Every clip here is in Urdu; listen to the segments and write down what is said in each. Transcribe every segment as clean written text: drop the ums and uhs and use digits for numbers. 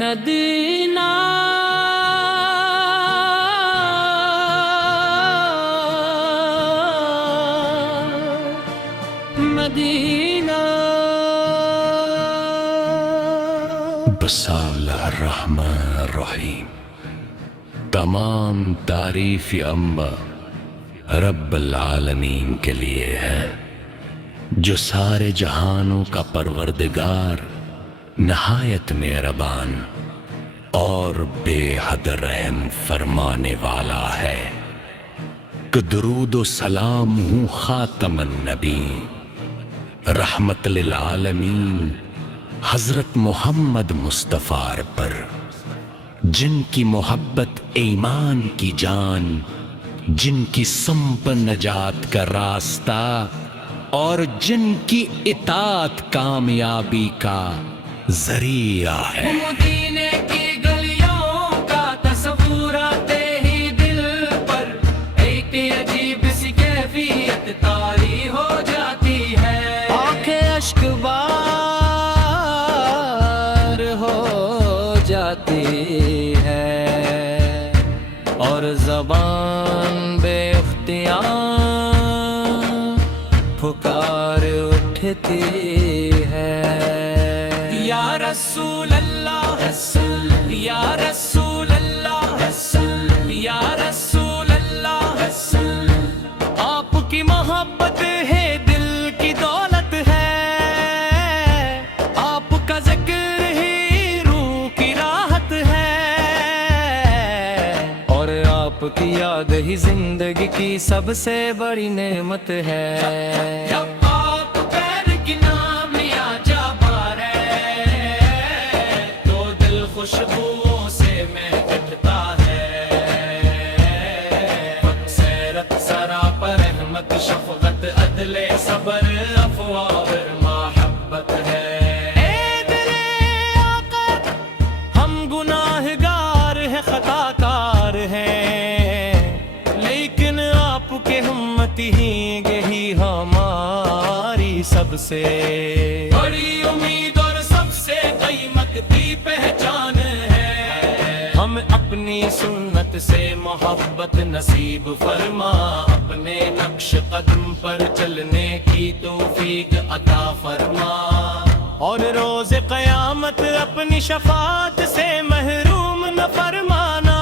مدینہ مدینہ۔ بسم اللہ الرحمن الرحیم۔ تمام تعریف اماں رب العالمین کے لیے ہے، جو سارے جہانوں کا پروردگار، نہایت مہربان اور بے حد رحم فرمانے والا ہے۔ کہ درود و سلام ہوں خاتم النبی، رحمت للعالمین حضرت محمد مصطفیٰ پر، جن کی محبت ایمان کی جان، جن کی سمپ نجات کا راستہ، اور جن کی اطاعت کامیابی کا ذریعہ ہے۔ مدینے کی گلیوں کا تصور آتے ہی دل پر ایک عجیب سی کیفیت طاری ہو جاتی ہے۔ آنکھیں اشک بار ہو جاتی ہے اور زبان بے اختیار پکار اٹھتی ہے۔ یا رسول اللہ یا رسول اللہ یا رسول اللہ، آپ کی محبت ہے دل کی دولت ہے، آپ کا ذکر ہی روح کی راحت ہے، اور آپ کی یاد ہی زندگی کی سب سے بڑی نعمت ہے۔ جب آپ پیر کی نام لیا جابار ہے تو دل خوشبوؤں سے مہکتا ہے۔ سیرت سرا پر رحمت شفقت عدل صبر افواہ محبت ہے۔ اے دل آقا، ہم گناہگار ہیں خطا کار ہیں، لیکن آپ کے ہمتی ہی یہی ہماری سب سے بڑی امید اور سب سے قیمتی پہچان ہے۔ ہم اپنی سنت سے محبت نصیب فرما، اپنے نقش قدم پر چلنے کی توفیق عطا فرما، اور روز قیامت اپنی شفاعت سے محروم نہ فرمانا۔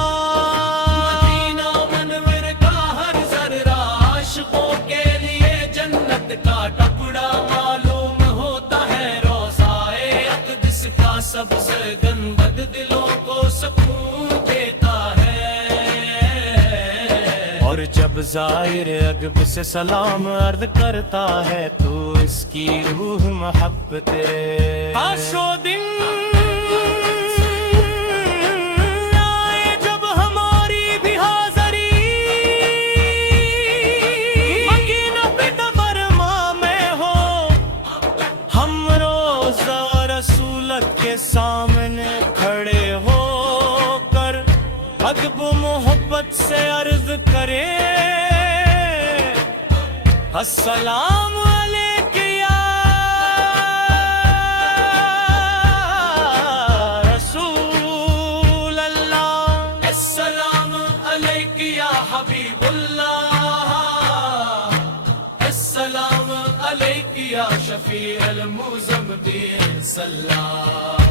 مدینہ منور کا ہر ذرہ عاشقوں کے لیے جنت کا ٹکڑا معلوم ہوتا ہے، روضائے اقدس کا سبز گنبد دلوں کو سکون دیتا ہے، اور جب زائر عقب سے سلام عرض کرتا ہے تو اس کی روح محبت آشو دن آئے جب ہماری بھی حاضری، مکینہ پہ برما میں ہو، ہم روزہ رسولت کے سامنے کھڑے ہو کر ادب و محبت سے عرض کریں السلام علیک یا رسول اللہ، السلام علیک یا حبیب اللہ، السلام علیک یا شفیع المذنبین صلی اللہ۔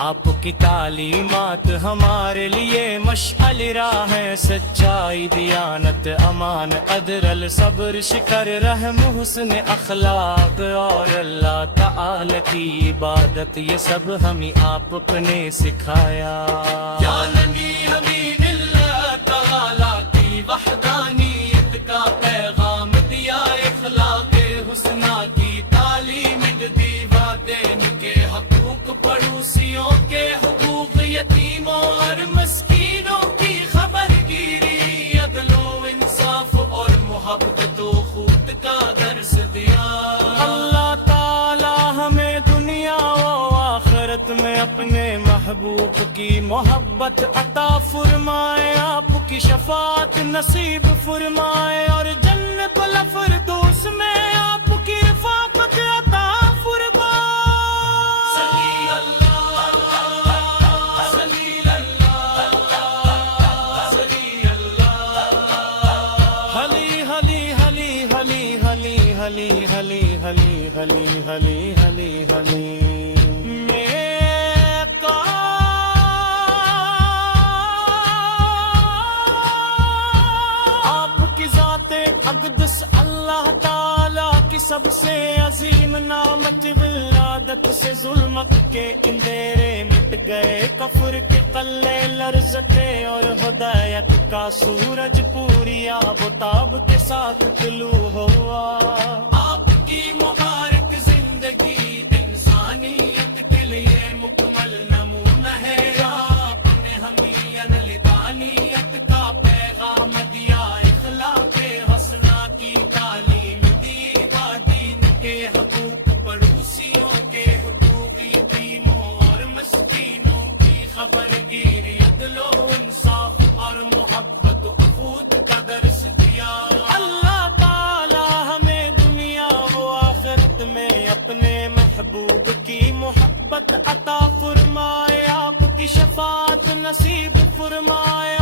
آپ کی تعلیمات ہمارے لیے مشعل راہ ہے، سچائی دیانت امان عدل صبر شکر رحم حسن اخلاق اور اللہ تعالی کی عبادت، یہ سب ہمیں آپ نے سکھایا۔ یا نبی امین اللہ تعالی کی وحدانیت کا پیغام دیا، اخلاق حسنہ کی تعلیم دی، والدین کے حقوق پڑوسیوں کے حقوق، یتیموں اور مسکینوں کی خبر گیری، عدل و انصاف اور محبت و خود کا درس دیا۔ اللہ تعالی ہمیں دنیا و آخرت میں اپنے محبوب کی محبت عطا فرمائے، آپ کی شفاعت نصیب فرمائے، اور جنت الفردوس میں آپ کی رفاقت عطا فرمائے۔ صلی اللہ ہلی ہلی ہلی ہلی آپ کی ذات اقدس اللہ تعالی کی سب سے عظیم نعمت ولادت سے ظلمت کے اندھیرے مٹ گئے، کفر کے قلعے لرزتے اور ہدایت کا سورج پوری آب و تاب کے ساتھ طلوع ہوا۔ آپ کی مبارک زندگی انسانیت کے لیے مکمل نمونہ ہے، آپ نے ہمیں لدانیت کا پیغام دیا، اخلاق حسنہ کی تعلیم دی، دین کے حقوق پڑوسیوں کے حقوق یتیموں اور مسکینوں کی خبر گیری، عدل و انصاف اور محبت و اخوت کا درس دیا۔ اللہ تعالی ہمیں دنیا و آخرت میں اپنے محبوب کی محبت عطا فرمائے، آپ کی شفاعت نصیب فرمائے،